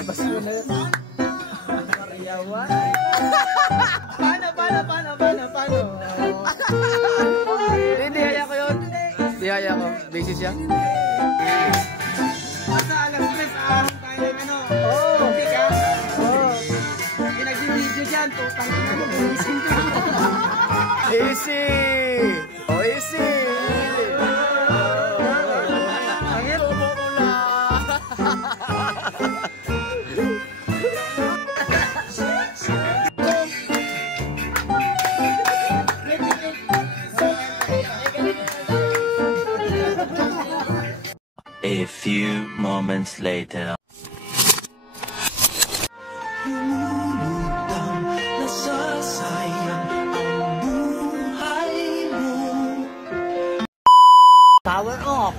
Labas mo na. Mariyawan. Paano? Hindi, haya ko yun. Hindi, haya ko. Busy siya. Basta alas 3, ahon tayo ng ano. Oo. Hindi ka? Oo. Nag-video dyan, tutang ina mo. Easy! Oh, easy! Angin, umula! A few moments later. Power off!